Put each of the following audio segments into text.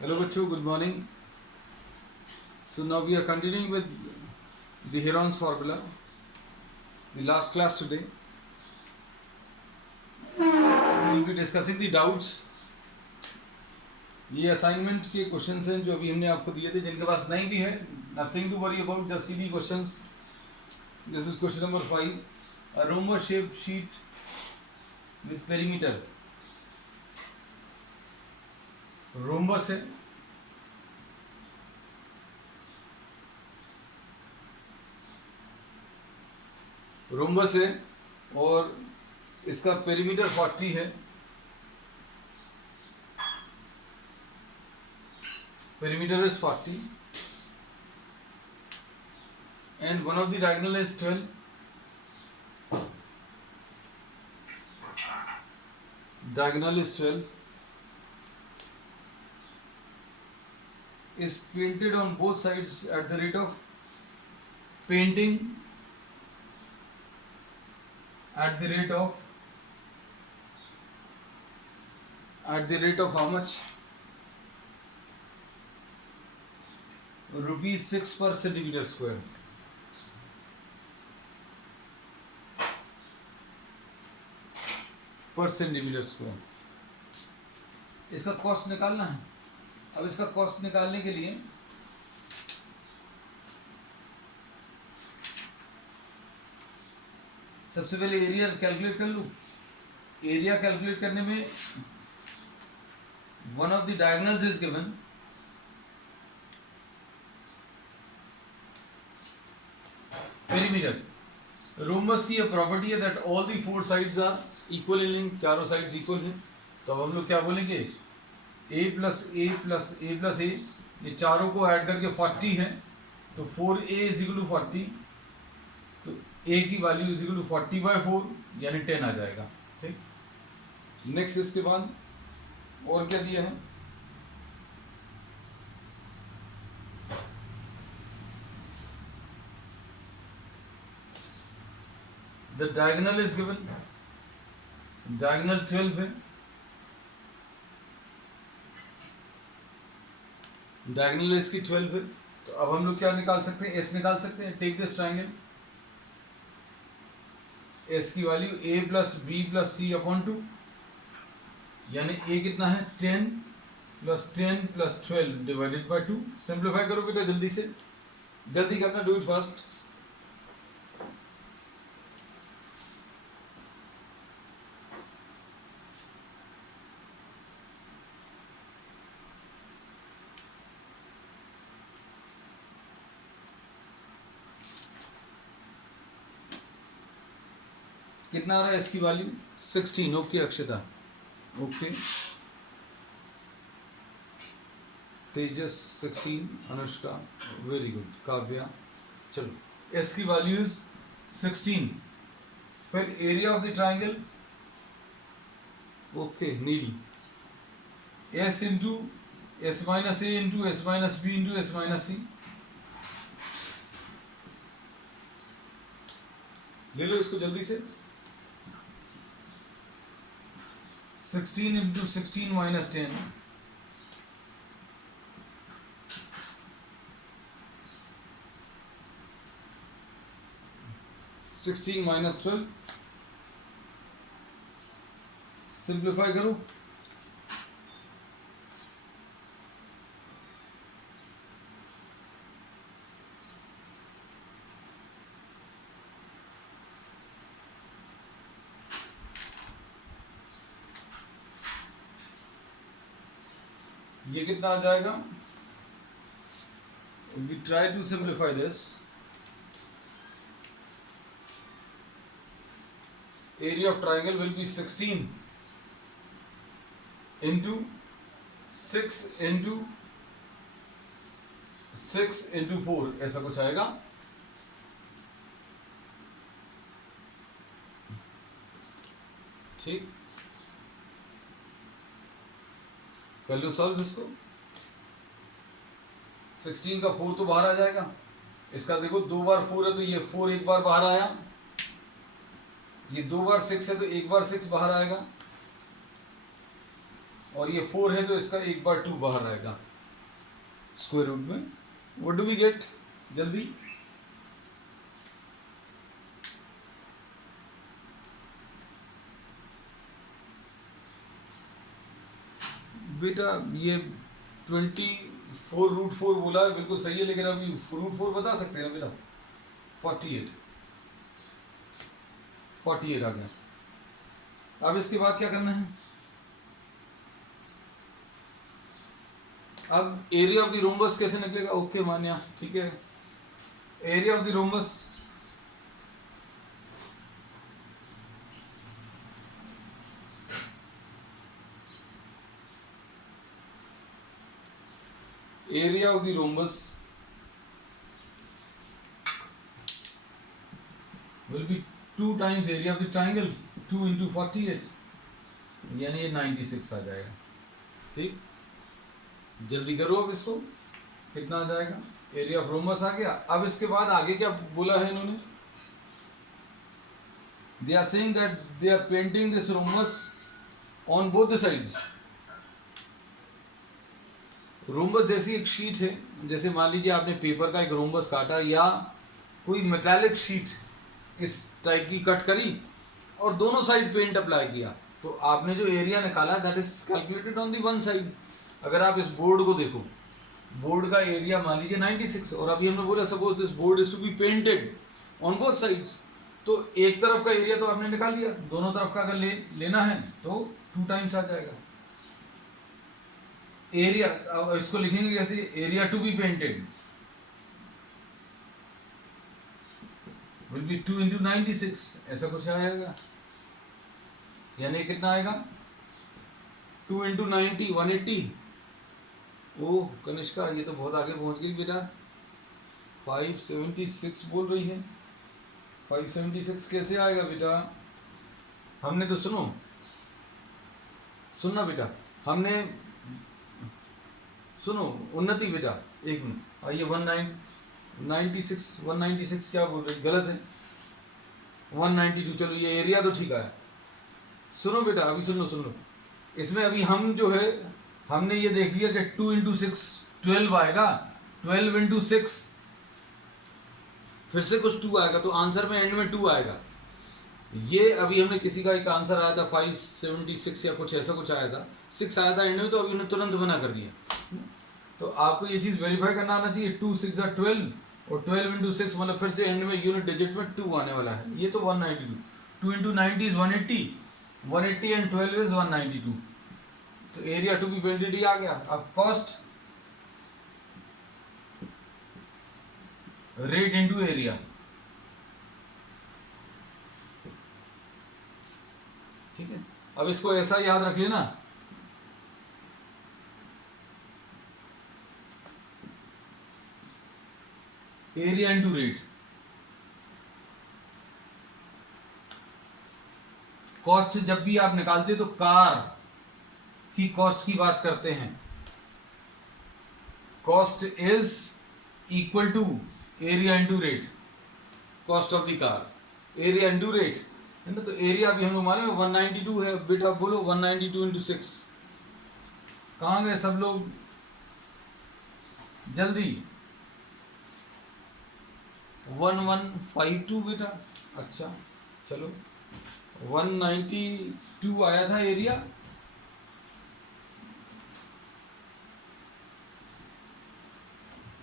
Hello बच्चों, good morning. So now we are continuing with the Heron's formula, the last class today. We will be discussing the doubts. ये assignment के questions हैं जो अभी हमने आपको दिए थे, जिनके पास नहीं भी है, nothing to worry about, just see the questions. This is question number 5. A rhombus shaped sheet with perimeter. Rhombus है, रोम्बस है और इसका पेरीमीटर 40 है. Perimeter is 40 and one of the diagonal is 12. Diagonal is 12. Is painted on both sides at the rate of painting at the rate of how much? Rupees 6 per centimeter square. Per centimeter square. इसका cost निकालना है. अब इसका cost निकालने के लिए सबसे पहले एरिया कैलकुलेट कर लूं. एरिया कैलकुलेट करने में one of the diagonals is given. Perimeter. Rhombus की यह प्रॉपर्टी है that all the four sides are equal in length. चारों साइड्स इक्वल हैं. तो अब हम लोग क्या बोलेंगे? a plus A plus A plus A, ये चारों को ऐड करके 40 है. तो 4a इज इक्वल टू 40. तो a की वैल्यू इज इक्वल टू 40/4 यानी 10 आ जाएगा. ठीक. नेक्स्ट इसके बाद और क्या दिया है? The diagonal is given. Diagonal 12 है. डायगोनल इसकी 12 है. तो अब हम लोग क्या निकाल सकते हैं? एस निकाल सकते हैं. Take this triangle. एस की value a plus B plus C upon 2 यानी a कितना है? 10 plus 10 plus 12 divided by 2. Simplify करो बेटा जल्दी से. जल्दी करना, डू इट फास्ट. कितना आ रहा है इसकी value? 16. Okay Akshata. Okay. Tejas 16. Anushka very good. Kavya. चलो, एस की वैल्यू इज 16. फिर area of the triangle. Okay. नीली. S into S minus A into S minus B into S minus C. ले लो इसको जल्दी से. 16 into 16 minus 10. 16 minus 12. सिंप्लीफाई करो. ये कितना आ जाएगा? We try to simplify this. Area of triangle will be 16 into 6 into 6 into 4 ऐसा कुछ आएगा. ठीक. कर लो सॉल्व इसको. 16 का 4 तो बाहर आ जाएगा. इसका देखो 2 बार 4 है तो ये 4 एक बार बाहर आया. ये 2 बार 6 है तो एक बार 6 बाहर आएगा. और ये 4 है तो इसका एक बार 2 बाहर आएगा. स्क्वायर रूट में, व्हाट डू वी गेट जल्दी? बेटा ये 24√4 बोला है, बिल्कुल सही है, लेकिन अभी √4 बता सकते हैं ना बेटा? 48 आ गया। अब इसके बाद क्या करना है? अब एरिया ऑफ द रोम्बस कैसे निकलेगा? ओके मान्या, ठीक है। Area of the rhombus will be 2 times area of the triangle, 2 into 48, यानी ये 96 आ जाएगा। ठीक, जल्दी करो अब इसको, कितना आ जाएगा? एरिया ऑफ रोम्बस आ गया। अब इसके बाद आगे क्या बोला है इन्होंने? They are saying that they are painting this rhombus on both the sides. Rhombus जैसी एक शीट है, जैसे मान लीजिए आपने पेपर का एक रोम्बस काटा या कोई मेटालिक शीट इस टाइप की कट करी और दोनों साइड पेंट अप्लाई किया, तो आपने जो एरिया निकाला that is calculated on the one side. अगर आप इस बोर्ड को देखो, बोर्ड का एरिया मान लीजिए 96, और अभी हमने बोला suppose this board is to be painted on both sides, तो एक तरफ का एरिया तो आपने निकाल लिया, दोनों तरफ का अगर लेना है तो 2 टाइम्स आ जाएगा। एरिया, इसको लिखेंगे कैसे? Area to be painted will be 2 into 96, ऐसा कुछ आएगा, यानी कितना आएगा? 2 into 90 180। ओह कनिष्का, ये तो बहुत आगे पहुंच गई बेटा, 576 बोल रही है। 576 कैसे आएगा बेटा? हमने तो सुनना बेटा, हमने सुनो उन्नति बेटा, एक मिनट आइए। 196 क्या बोल रही? गलत है, 192। चलो ये एरिया तो ठीक है। सुनो बेटा, अभी सुन लो, इसमें अभी हम जो है हमने ये देख लिया कि 2 into 6 12 आएगा, 12 into 6 फिर से कुछ 2 आएगा, तो आंसर में एंड में 2 आएगा। ये अभी हमने किसी का एक आंसर आया था 576 या कुछ ऐसा कुछ आया था, 6 आया था एंड में, तो अभी उन्हें तुरंत मना कर दिया। तो आपको ये चीज़ वेरीफाई करना आना चाहिए। 2 6 12 और 12 into 6 मतलब फिर से एंड में यूनिट डिजिट में 2 आने वाला है। ये तो 192, 2 into 90 is 180, 180 and 12 is 192। तो एरिया टू बी पेंटेड ही आ गया। अब कॉस्ट रेट इनटू एरिया, ठीक है। अब इसको ऐसा याद रख लेना, एरिया इनटू रेट। कॉस्ट जब भी आप निकालते तो कार की कॉस्ट की बात करते हैं। Cost is equal to area into rate, cost of the car area into rate है ना। तो एरिया भी हम लोग मालूम है 192 है बेटा, बोलो 192 into 6। कहाँ गए सब लोग जल्दी? 1152 बेटा। अच्छा चलो, 192 आया था एरिया,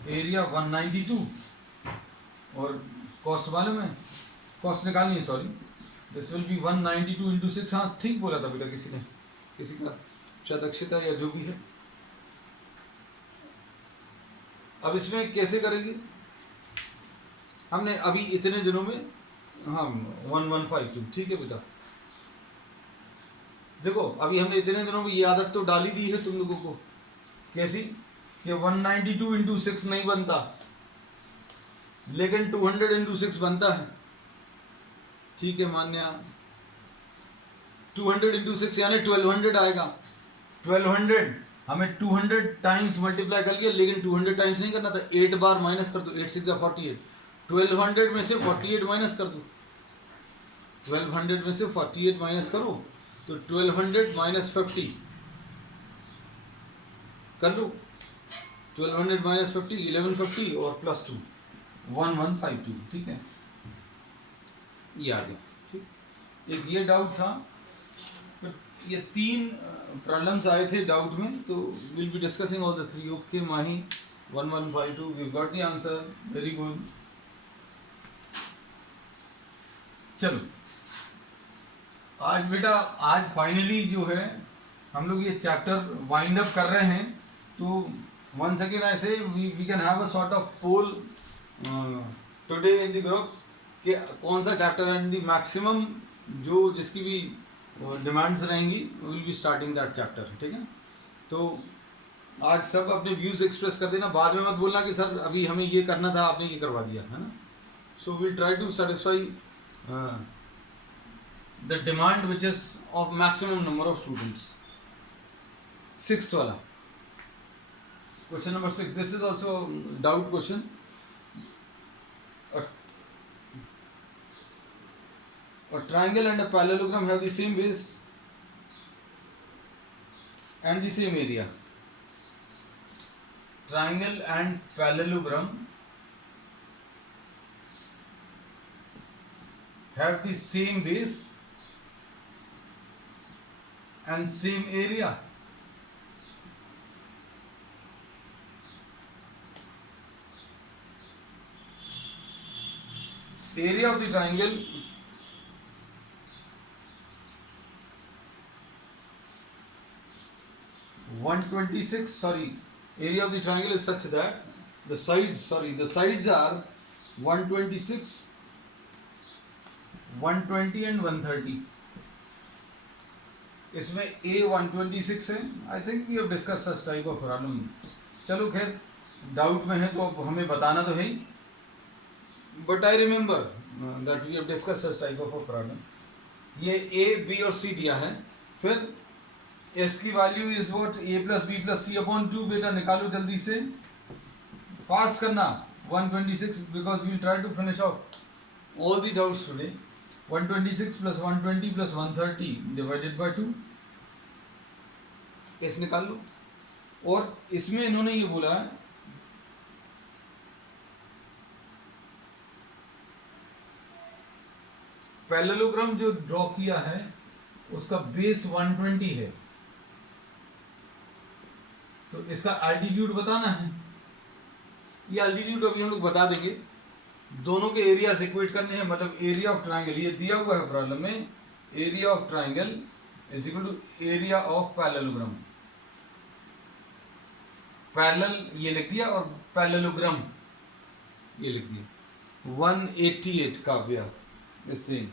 एरिया 192 और कॉस्ट मालूम है, कॉस्ट निकालनी है, sorry, this will B 192 into 6। हाँ ठीक बोला था बेटा किसी ने, किसी का शायद अक्षिता या जो भी है। अब इसमें कैसे करेंगे? हमने अभी इतने दिनों में, हाँ 1152, ठीक है बेटा। देखो अभी हमने इतने दिनों में ये आदत तो डाली दी है तुम लोगों को, कैसी कि 192 into 6 नहीं बनता, लेकिन 200 into 6 बनता है, ठीक है मान्या। 200 into 6 यानी 1200 आएगा। 1200 हमें 200 टाइम्स मल्टीप्लाई कर लिया, लेकिन 200 टाइम्स नहीं करना था, 8 बार माइनस कर दो, 8 6 48। 1200 में से 48 माइनस कर दो, 1200 में से 48 माइनस करो, तो 1200 minus 50 कर लो, 1200 माइनस 50 1150 और प्लस 2 1152, ठीक है, ये आ गया। ठीक, एक ये डाउट था, फिर ये 3 प्रॉब्लम्स आए थे डाउट में, तो will be discussing all the 3। Okay Mahi, 1152 we got the answer, very good. चलो आज बेटा, आज फाइनली जो है हम लोग ये चैप्टर वाइंड अप कर रहे हैं, तो once again I say we can have a sort of poll today in the group कि कौन सा चैप्टर एंड दी मैक्सिमम जो जिसकी भी डिमांड्स रहेंगी will be starting that chapter, ठीक है। तो आज सब अपने व्यूज एक्सप्रेस कर देना, बाद में मत बोलना कि सर अभी हमें ये करना था आपने ये करवा दिया, है ना। So will try to satisfy the demand which is of maximum number of students. 6th वाला question number 6, this is also doubt question. A triangle and a parallelogram have the same base and the same area. Triangle and parallelogram have the same base and same area. Area of the triangle area of the triangle is such that the sides are 126, 120 and 130. इसमें A 126 है। I think we have discuss such type of problem. चलो खैर, doubt में है तो अब हमें बताना तो है ही, but I remember that we have discuss such type of problem. ये A B और C दिया है, फिर S की value is what A plus B plus C upon 2। बेटा निकालो जल्दी से, फास्ट करना। 126 because we try to finish off all the doubts today. 126 plus 120 plus 130 divided by 2, S निकाल लो। और इसमें इन्होंने ये बोला है पैरेललोग्राम जो ड्रॉ किया है उसका बेस 120 है, तो इसका एल्टीट्यूड बताना है। ये एल्टीट्यूड अभी हम लोग बता देंगे। दोनों के एरियाज इक्वेट करने हैं, मतलब एरिया ऑफ ट्राइंगल ये दिया हुआ है प्रॉब्लम में, area of triangle is equal to area of parallelogram. Parallel ये लिख दिया और पैरेललोग्राम ये लिख दिया। 188 काव्या सेम।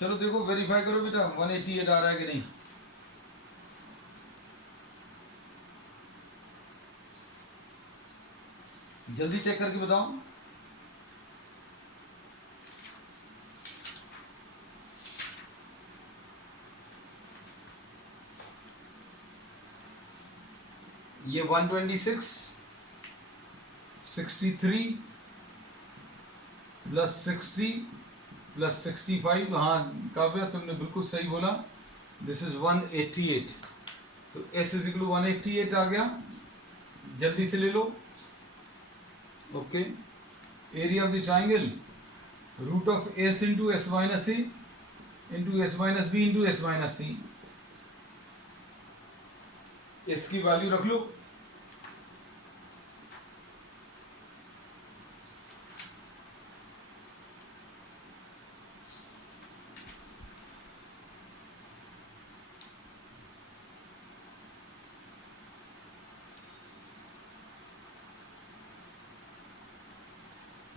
चलो देखो वेरीफाई करो बेटा 188 आ रहा है कि नहीं। जल्दी चेक करके बताओ। ये 126 63 प्लस 60 प्लस 65, हाँ काव्या तुमने बिल्कुल सही बोला, दिस इज 188। तो S इज इक्वल टू 188 आ गया, जल्दी से ले लो। Okay, area of the triangle root of S into S minus C into S minus B into S minus C। S की वैल्यू रख लो।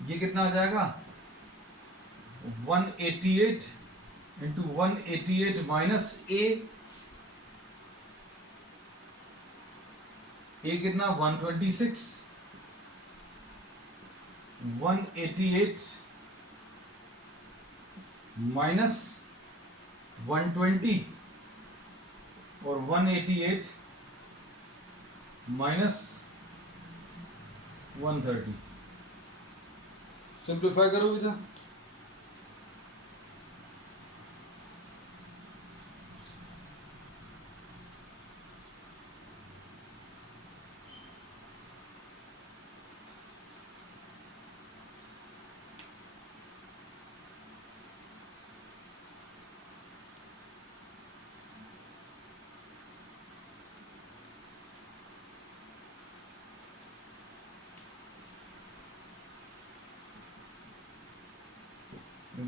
ये कितना आ जाएगा 188 इंटू 188 माइनस A कितना 126, 188 माइनस 120 और 188 माइनस 130। सिंप्लीफाई करो बेटा।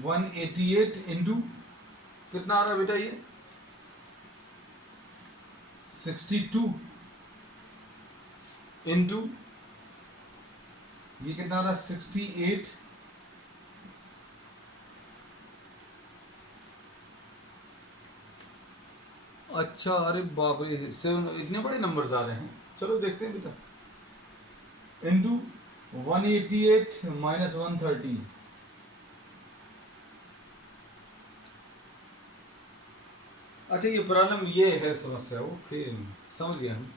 188 इंटू कितना आ रहा है बेटा ये 62 इंटू ये कितना आ रहा है 68 अच्छा अरे बाप रे इतने बड़े नंबर्स आ रहे हैं चलो देखते हैं बेटा इंटू 188 माइनस 130 अच्छा ये प्रॉब्लम ये है समस्या ओके समझ गया हम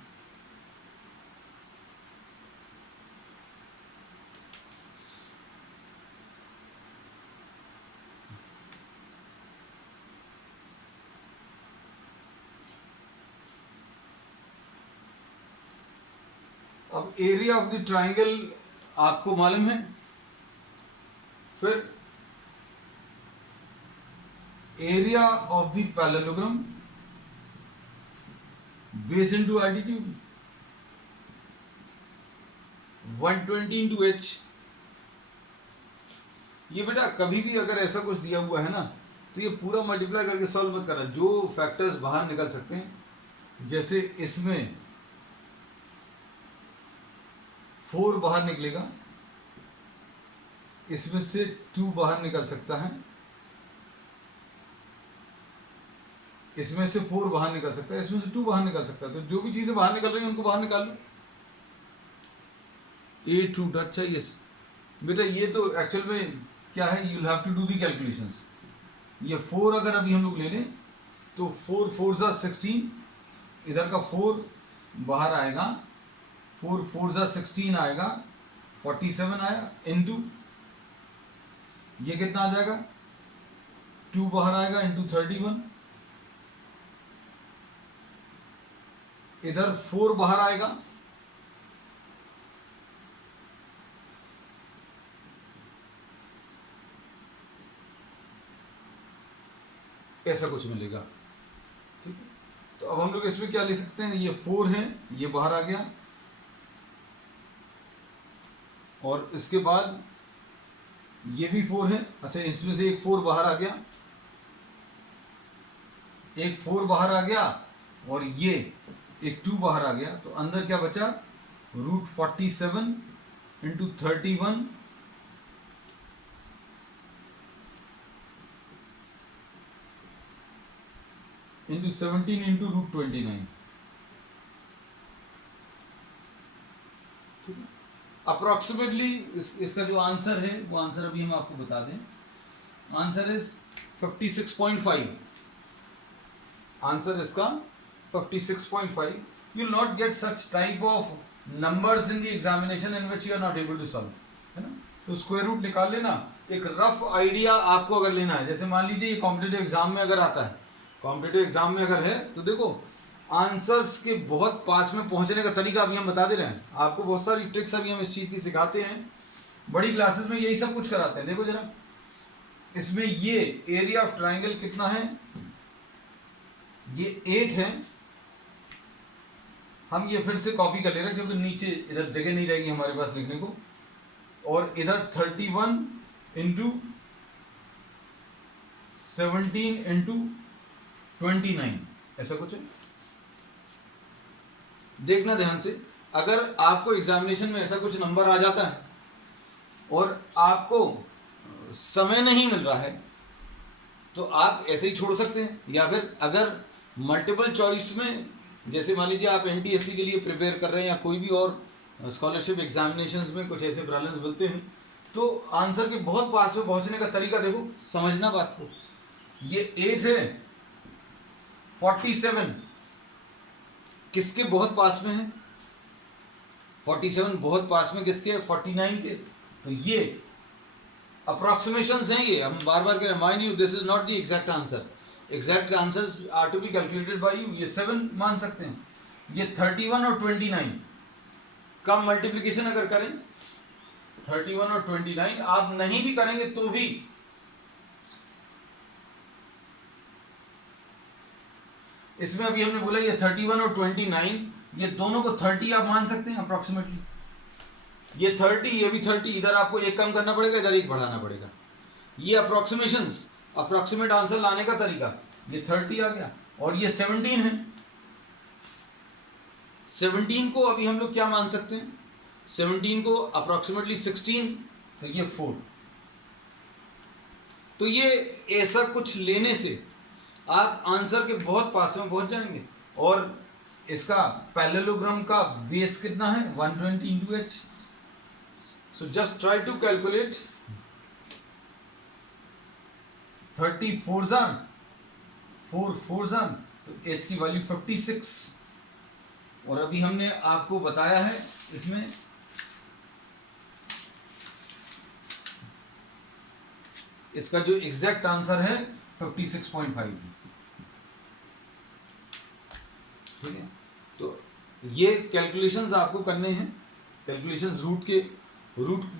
अब एरिया ऑफ द ट्राइंगल आपको मालूम है फिर area of the parallelogram base into altitude 120 into H ये बेटा कभी भी अगर ऐसा कुछ दिया हुआ है ना तो ये पूरा मल्टीप्लाई करके सॉल्व मत करना जो फैक्टर्स बाहर निकल सकते हैं जैसे इसमें 4 बाहर निकलेगा इसमें से 2 बाहर निकल सकता है इसमें से 4 बाहर निकल सकता है इसमें से 2 बाहर निकल सकता है तो जो भी चीजें बाहर निकल रही हैं उनको बाहर निकाल लो ए टू अच्छा ये बेटा ये तो एक्चुअल में क्या है you have to do the calculations ये 4 अगर अभी हम लोग ले लें तो 4 4 16 इधर का 4 बाहर आएगा 4 4 16 आएगा 47 आया इनटू ये कितना आ जाएगा 2 बाहर आएगा इनटू 31 इधर 4 बाहर आएगा ऐसा कुछ मिलेगा ठीक है तो अब हम लोग इसमें क्या लिख सकते हैं ये 4 है ये बाहर आ गया और इसके बाद ये भी 4 है अच्छा इसमें से एक 4 बाहर आ गया एक 4 बाहर आ गया और ये एक 2 बाहर आ गया तो अंदर क्या बचा √47 इंटू 31 इंटू 17 इंटू √29 ठीक है अप्रोक्सीमेटली इसका जो आंसर है वो आंसर अभी हम आपको बता दें आंसर इज 56.5 आंसर इसका 56.5 you will not get such type of numbers in the examination in which you are not able to solve है ना तो स्क्वायर रूट निकाल लेना एक रफ आइडिया आपको अगर लेना है जैसे मान लीजिए ये कॉम्पिटिटिव एग्जाम में अगर आता है कॉम्पिटिटिव एग्जाम में अगर है तो देखो आंसर्स के बहुत पास में पहुंचने का तरीका अभी हम बता दे रहे हैं आपको बहुत सारी ट्रिक्स अभी हम इस चीज़ की सिखाते हैं बड़ी क्लासेस में यही सब कुछ कराते हैं देखो जरा इसमें ये एरिया ऑफ ट्राइंगल कितना है ये 8 है हम ये फिर से कॉपी कर ले रहे हैं क्योंकि नीचे इधर जगह नहीं रहेगी हमारे पास लिखने को और इधर 31 इंटू 17 इंटू 29 ऐसा कुछ है देखना ध्यान से अगर आपको एग्जामिनेशन में ऐसा कुछ नंबर आ जाता है और आपको समय नहीं मिल रहा है तो आप ऐसे ही छोड़ सकते हैं या फिर अगर मल्टीपल चॉइस में जैसे मान लीजिए आप NTSC के लिए प्रिपेयर कर रहे हैं या कोई भी और स्कॉलरशिप एग्जामिनेशंस में कुछ ऐसे प्रॉब्लम्स मिलते हैं तो आंसर के बहुत पास में पहुंचने का तरीका देखो समझना बात को ये 8 है 47 किसके बहुत पास में है 47 बहुत पास में किसके है 49 के तो ये अप्रोक्सीमेशंस हैं ये हम बार बार कह रहे हैं mind you this is not the exact answer exact answers are to be calculated by you ये 7 मान सकते हैं ये 31 और 29 का मल्टीप्लिकेशन अगर करें 31 और 29 आप नहीं भी करेंगे तो भी इसमें अभी हमने बोला ये 31 और 29 ये दोनों को 30 आप मान सकते हैं अप्रोक्सीमेटली ये 30 ये भी 30 इधर आपको एक कम करना पड़ेगा इधर एक बढ़ाना पड़ेगा ये अप्रोक्सीमेट आंसर लाने का तरीका, ये 30 आ गया और ये 17 है। 17 को अभी हम लोग क्या मान सकते हैं, 17 को अप्रोक्सीमेटली 16, तो ये 4। तो ये ऐसा कुछ लेने से आप आंसर के बहुत पास में पहुंच जाएंगे। और इसका पैरेललोग्राम का बेस कितना है, 120 into H. So just try to calculate 30 4 4 तो एच की वैल्यू 56। और अभी हमने आपको बताया है इसमें इसका जो एग्जैक्ट आंसर है 56.5। ठीक है, तो ये कैलकुलेशंस आपको करने हैं। कैलकुलेशंस रूट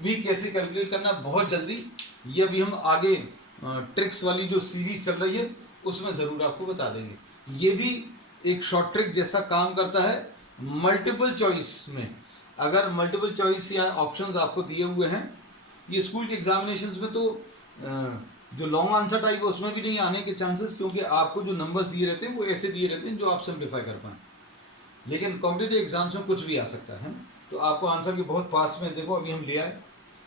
भी कैसे कैलकुलेट करना बहुत जल्दी, ये अभी हम आगे ट्रिक्स वाली जो सीरीज चल रही है उसमें ज़रूर आपको बता देंगे। ये भी एक शॉर्ट ट्रिक जैसा काम करता है मल्टीपल चॉइस में। अगर मल्टीपल चॉइस या ऑप्शंस आपको दिए हुए हैं, ये स्कूल के एग्जामिनेशंस में तो जो लॉन्ग आंसर टाइप है उसमें भी नहीं आने के चांसेस, क्योंकि आपको जो नंबर्स दिए रहते हैं वो ऐसे दिए रहते हैं जो आप सिंप्लीफाई कर पाएँ। लेकिन कॉम्पिटिटिव एग्जाम्स में कुछ भी आ सकता है, तो आपको आंसर के बहुत पास में, देखो अभी हम ले आए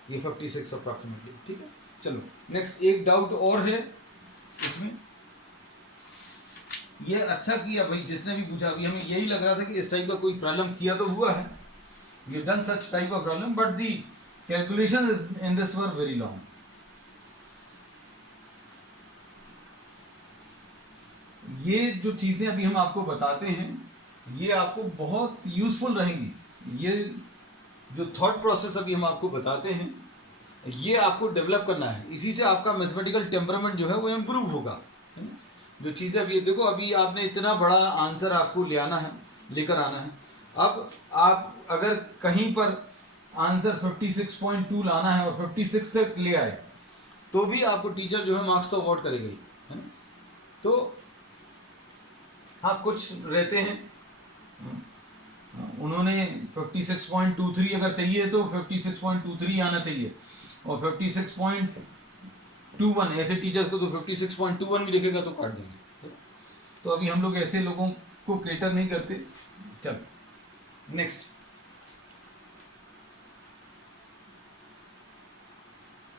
ये 56 अप्रॉक्सीमेटली। ठीक है, चलो नेक्स्ट एक डाउट और है इसमें। ये अच्छा किया भाई जिसने भी पूछा, अभी हमें यही लग रहा था कि इस टाइप का कोई प्रॉब्लम किया तो हुआ है, you done such type of problem, but the calculation in this were very long. ये जो चीजें अभी हम आपको बताते हैं ये आपको बहुत यूजफुल रहेंगी। ये जो थॉट प्रोसेस अभी हम आपको बताते हैं ये आपको डेवलप करना है, इसी से आपका मैथमेटिकल टेम्परामेंट जो है वो इम्प्रूव होगा। जो चीज़ें अभी देखो, अभी आपने इतना बड़ा आंसर आपको लेकर आना है। अब आप अगर कहीं पर आंसर 56.2 लाना है और 56 तक ले आए तो भी आपको टीचर जो है मार्क्स तो अवॉर्ड करेगा ही, है ना। तो हाँ कुछ रहते हैं, उन्होंने 56.23 अगर चाहिए तो 56.23 आना चाहिए, और 56.21 ऐसे टीचर्स को तो 56.21 भी लिखेगा तो काट देंगे। तो अभी हम लोग ऐसे लोगों को केटर नहीं करते। चल next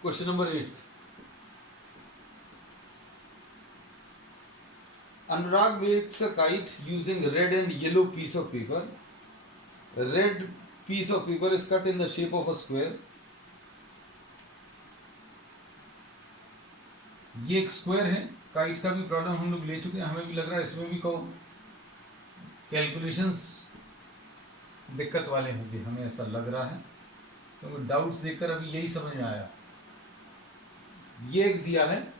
question number 8। Anurag makes a kite using red and yellow piece of paper. A red piece of paper is cut in the shape of a square. ये एक स्क्वायर है। काइट का भी प्रॉब्लम हम लोग ले चुके हैं, हमें भी लग रहा है इसमें भी कैलकुलेशंस दिक्कत वाले होंगे, हमें ऐसा लग रहा है, क्योंकि तो डाउट्स देखकर अभी यही समझ में आया। ये एक दिया है,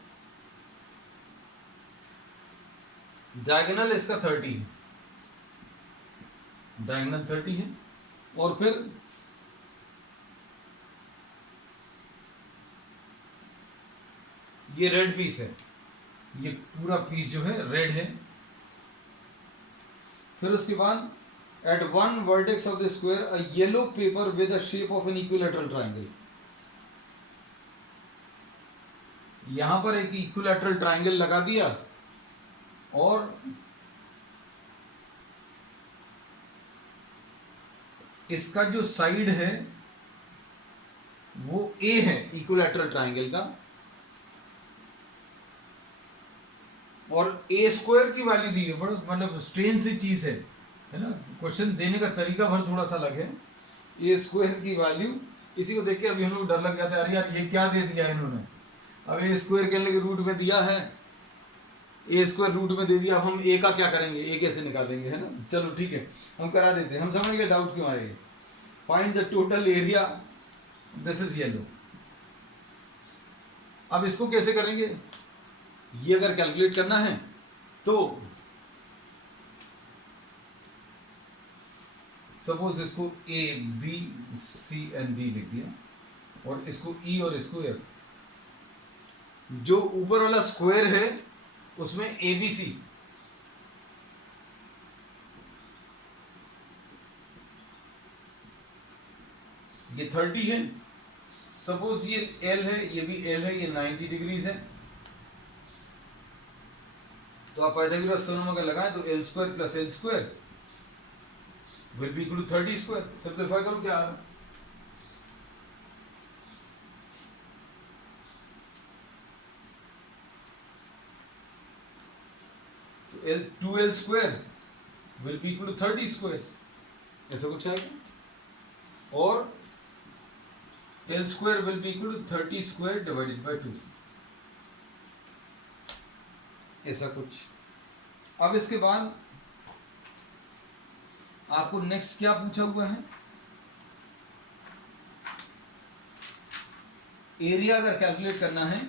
डायगोनल इसका 30 है, डायगोनल 30 है, और फिर ये रेड पीस है, ये पूरा पीस जो है रेड है। फिर उसके बाद at one vertex of the square a yellow paper with the shape of an equilateral triangle. यहां पर एक इक्विलैटरल ट्राइंगल लगा दिया और इसका जो साइड है वो ए है इक्विलैटरल ट्राइंगल का, और ए स्क्वायर की वैल्यू दी है। बड़ा मतलब स्ट्रेंज सी चीज है ना, क्वेश्चन देने का तरीका भर थोड़ा सा अलग है। ए स्क्वायर की वैल्यू किसी को देख के अभी हम लोग डर लग जाता है, अरे यार ये क्या दे दिया इन्होंने। अब ए स्क्वायर के रूट में दिया है, ए स्क्वायर रूट में दे दिया, अब हम ए का क्या करेंगे, ए कैसे निकालेंगे, है ना। चलो ठीक है, हम करा देते हैं, हम समझ गए डाउट क्यों आएगा। Find the total area, this is yellow. अब इसको कैसे करेंगे, ये अगर कैलकुलेट करना है तो सपोज इसको A B C and D लिख दिया, और इसको ई और इसको एफ। जो ऊपर वाला स्क्वायर है उसमें ए बी सी, ये 30 है, सपोज ये एल है, ये भी एल है, ये 90 डिग्रीज है, तो आप पाइथागोरस थ्योरम अगर लगाएं तो L square plus L square will be equal to 30 square. Simplify करो क्या आ रहा है, तो L 2l square will be equal to 30 square, ऐसा कुछ आएगा। और L square will be equal to 30 square divided by 2, ऐसा कुछ। अब इसके बाद आपको नेक्स्ट क्या पूछा हुआ है, एरिया अगर कैलकुलेट करना है,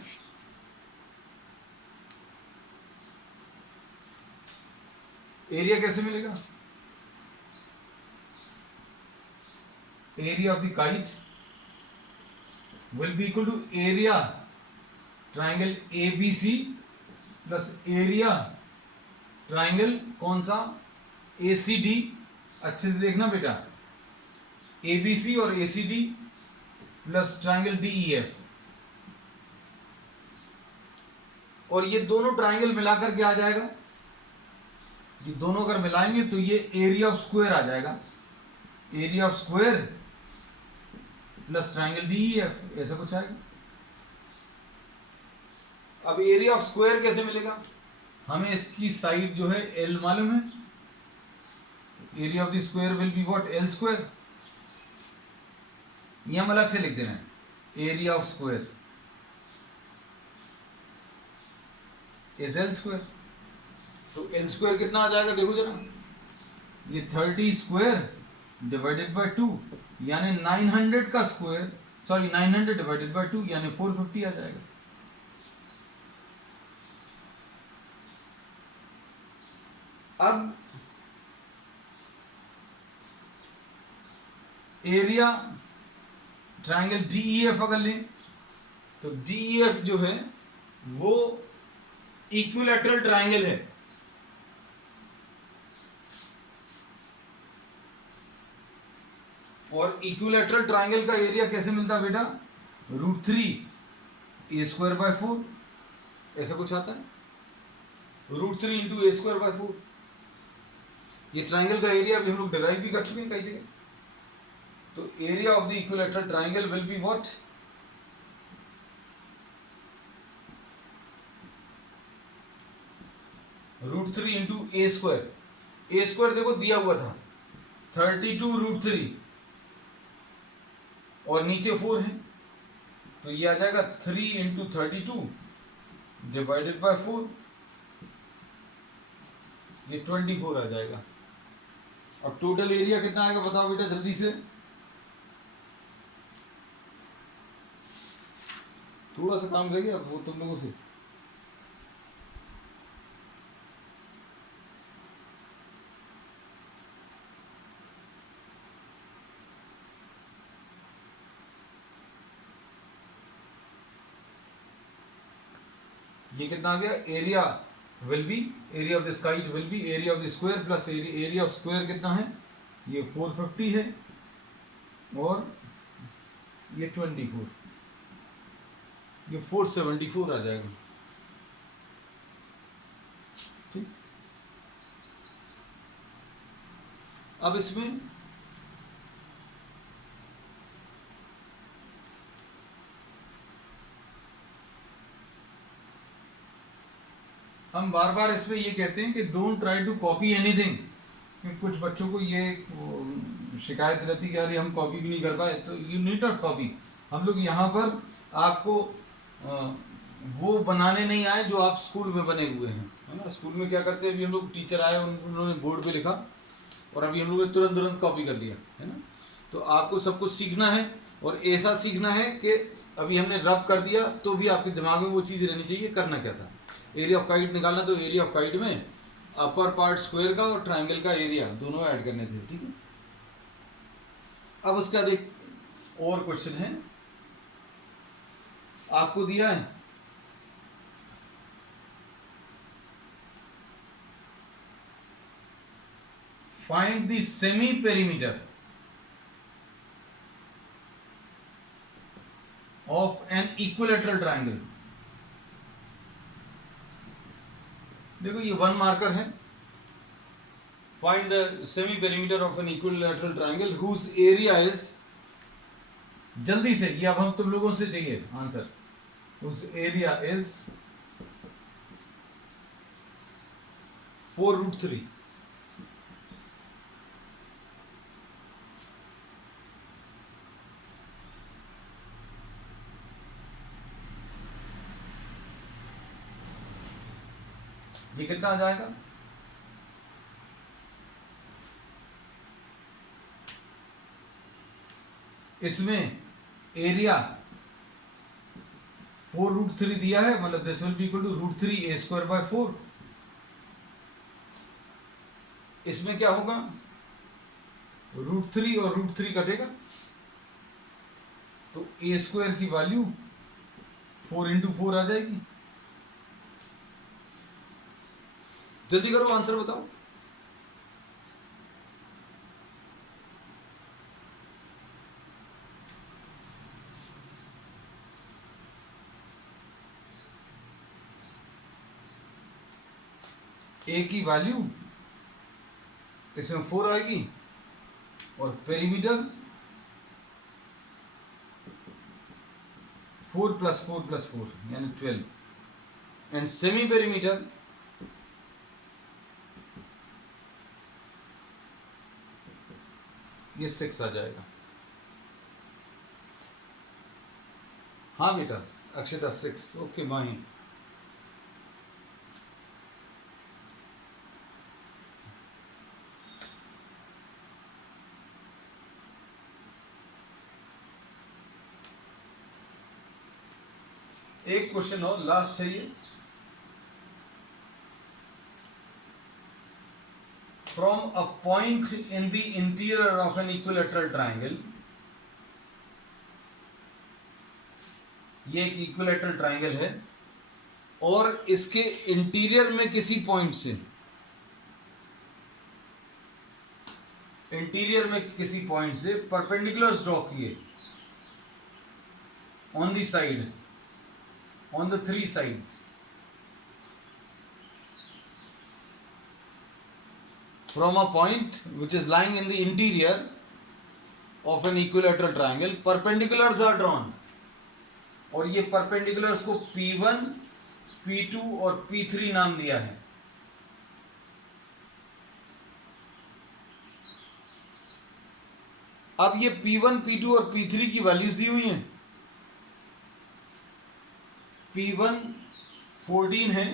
एरिया कैसे मिलेगा, area of the kite will be equal to area triangle ABC plus area triangle कौन सा, एसीडी। अच्छे से देखना बेटा, एबीसी और एसीडी प्लस ट्राइंगल डीईएफ, और ये दोनों ट्राइंगल मिलाकर के आ जाएगा, ये दोनों अगर मिलाएंगे तो ये एरिया ऑफ स्क्वायर आ जाएगा, area of square plus triangle DEF, ऐसा कुछ आएगा। अब एरिया ऑफ स्क्वायर कैसे मिलेगा, हमें इसकी साइड जो है एल मालूम है, area of the square will be what, L square. ये हम अलग से लिख देना है, area of square is L square. तो एल स्क्वायर कितना आ जाएगा देखो जरा, ये 30 स्क्वायर डिवाइडेड बाय 2 यानी 900 का स्क्वायर, सॉरी 900 डिवाइडेड बाय 2 यानी 450 आ जाएगा। अब एरिया ट्राइंगल डीईएफ अगर लें तो डीईएफ जो है वो इक्विलैटरल ट्राइंगल है, और इक्विलैटरल ट्राइंगल का एरिया कैसे मिलता है बेटा, √3 ए स्क्वायर बाय 4, ऐसा कुछ आता है, √3 इंटू ए स्क्वायर बाय 4। ये ट्राइंगल का एरिया भी हम लोग डिराइव भी कर चुके हैं कई जगह। तो area of the equilateral triangle will be what, √3 into A square, A square देखो दिया हुआ था 32 √3 और नीचे 4 है, तो ये आ जाएगा 3 इंटू 32 डिवाइडेड बाय 4, ये 24 आ जाएगा। अब टोटल एरिया कितना आएगा बताओ बेटा जल्दी से, थोड़ा सा काम रह गया वो तुम लोगों से, ये कितना आ गया, area will be, area of this kite will B area of the square plus area of square कितना है, ये 450 है और ये 24, ये 474 आ जाएगा। ठीक, अब इसमें हम बार बार इसमें ये कहते हैं कि don't try to copy anything, क्योंकि कुछ बच्चों को ये शिकायत रहती है कि अरे हम कॉपी भी नहीं कर पाए, तो यू नीड नॉट कॉपी। हम लोग यहाँ पर आपको वो बनाने नहीं आए जो आप स्कूल में बने हुए हैं, है ना। स्कूल में क्या करते हैं, अभी हम लोग टीचर आए उन्होंने बोर्ड पे लिखा और अभी हम लोग ने तुरंत कॉपी कर लिया, है ना। तो आपको सब कुछ सीखना है और ऐसा सीखना है कि अभी हमने रब कर दिया तो भी आपके दिमाग में वो चीज़ रहनी चाहिए करना क्या था। एरिया ऑफ काइट निकालना, तो एरिया ऑफ काइट में अपर पार्ट स्क्वायर का और ट्राइंगल का एरिया दोनों ऐड करने थे, ठीक है। अब उसका देख और क्वेश्चन है आपको दिया है, find the semi perimeter of an equilateral triangle. देखो ये वन मार्कर है। Find the semi perimeter of an equilateral triangle whose area is, जल्दी से ये अब हम तुम लोगों से चाहिए आंसर, हुज एरिया इज 4√3। ये कितना आ जाएगा? इसमें एरिया 4√3 दिया है, मतलब this will be equal to √3a²/4। इसमें क्या होगा? √3 और √3 कटेगा तो a² की वैल्यू 4 × 4 आ जाएगी। जल्दी करो, आंसर बताओ। ए की वैल्यू इसमें 4 आएगी और पेरीमीटर 4 + 4 + 4 यानी 12 एंड सेमी पेरीमीटर ये 6 आ जाएगा। हाँ बेटा अक्षता 6। ओके माही। एक क्वेश्चन और लास्ट चाहिए। From a point in the interior of an equilateral triangle, ये एक इक्विलेटरल ट्राइंगल है और इसके इंटीरियर में किसी पॉइंट से, इंटीरियर में किसी पॉइंट से परपेंडिकुलर्स ड्रॉ किए on the side, on the 3 sides. From a point which is lying in the interior of an equilateral triangle, perpendiculars are drawn, और ये perpendiculars को P1, P2 और P3 नाम दिया है। अब ये P1, P2 और P3 की वैल्यूज दी हुई हैं। P1 14 है,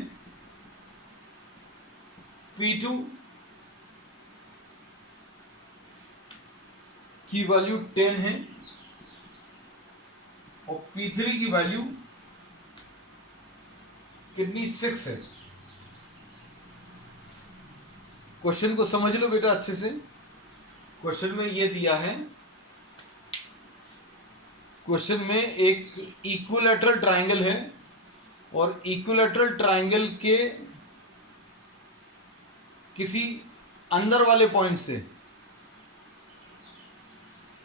P2 की वैल्यू 10 है और P3 की वैल्यू कितनी? 6 है। क्वेश्चन को समझ लो बेटा अच्छे से। क्वेश्चन में ये दिया है, क्वेश्चन में एक इक्विलेटरल ट्राइंगल है और इक्विलेटरल ट्राइंगल के किसी अंदर वाले पॉइंट से,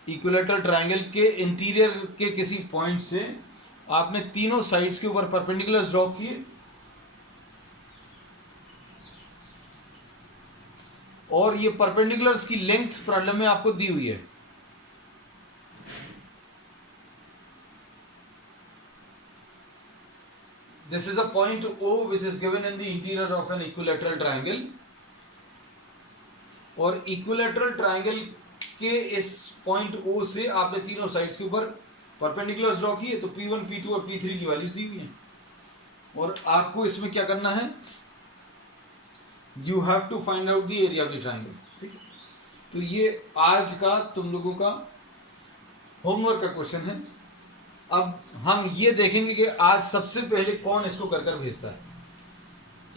इक्विलेटरल ट्राइंगल के इंटीरियर के किसी पॉइंट से आपने तीनों साइड्स के ऊपर परपेंडिकुलर्स ड्रॉ किए और ये परपेंडिकुलर्स की लेंथ प्रॉब्लम में आपको दी हुई है। This is a point O which is given in the interior of an equilateral triangle, और इक्विलेटरल ट्राइंगल के इस पॉइंट O से आपने तीनों साइड्स के ऊपर परपेंडिकुलर्स ड्रॉ किए, तो P1, P2 और P3 की वैल्यूज दी हुई हैं और आपको इसमें क्या करना है? You have to find out the area of the triangle. ठीक है, तो ये आज का तुम लोगों का होमवर्क का क्वेश्चन है। अब हम ये देखेंगे कि आज सबसे पहले कौन इसको कर भेजता है।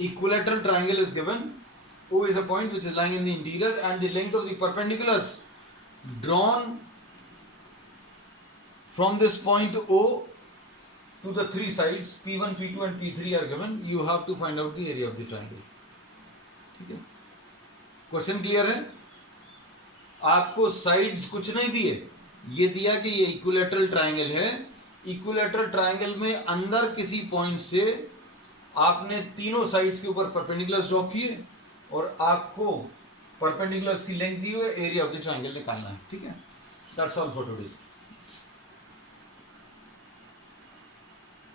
Equilateral triangle is given, O is a point which is lying in the interior and the length of the perpendiculars drawn from this point O to the 3 sides P1, P2 and P3 are given. You have to find out the area of the triangle. ठीक है, question clear है? आपको sides कुछ नहीं दिए, ये दिया कि ये इक्विलेटरल ट्राइंगल है इक्विलेटरल ट्रायंगल में अंदर किसी पॉइंट से आपने तीनों साइड्स के ऊपर परपेंडिकुलर्स ड्रॉ किए और आपको परपेंडिकुलर्स की लेंथ दी हुई, एरिया ऑफ द ट्रायंगल निकालना है। ठीक है, दैट्स ऑल फॉर टुडे।